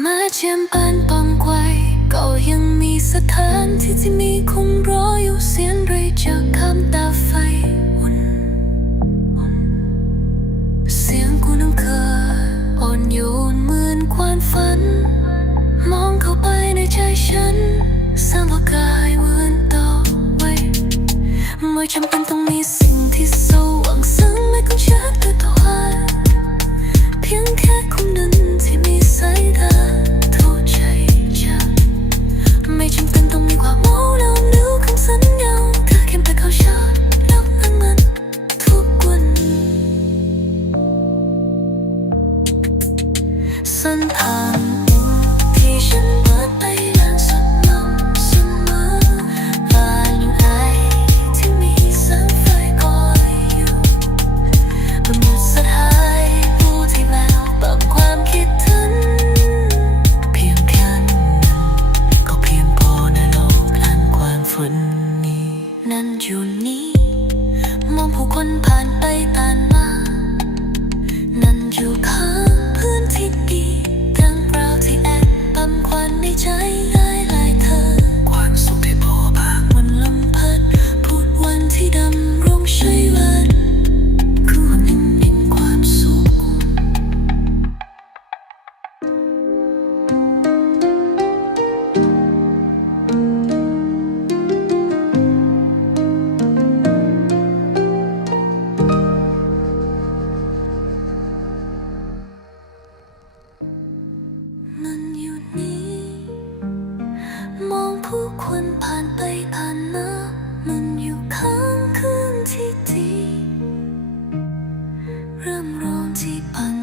แมาเชียมปานปองไกวก็ยังมีสถานที่ที่มีคงรออยู่เสียนไรจากคำตาไฟอุ่นเสียงกูน้ำเคออ่อนโยนเหมือนควานฝัน มองเข้าไปในใจฉันสร้างประกายเหมือนต่อไว้ไม่จำเป็นต้องมีสิ่งที่สว่าง เส้นทางที่ฉันเปิดไปนั้นสม่ำเสมอผ่านอยู่ไหนที่มีแสงไฟคอยอยู่บนมืดสถายผู้ที่แววบางความคิดถึงเพียงแค่นั้นก็เพียงพอในโลกอันกว้างฝันนี้ นั่นอยู่นี้มองผู้คนผ่านไปผ่านมา นั่นอยู่ข้าง คนผ่านไปผ่านมามันอยู่ข้งคืนที่ดีเริ่มร้อนที่ผ่าน